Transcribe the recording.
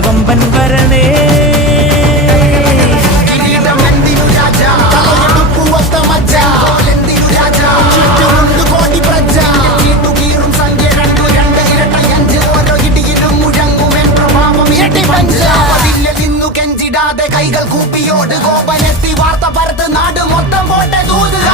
കൊമ്പൻ വരണേ. കൈകൾ കൂപ്പിയോട് കോപനെത്തി വാർത്ത പരത്ത് നാട് മൊത്തം പോട്ടെ ദൂത്.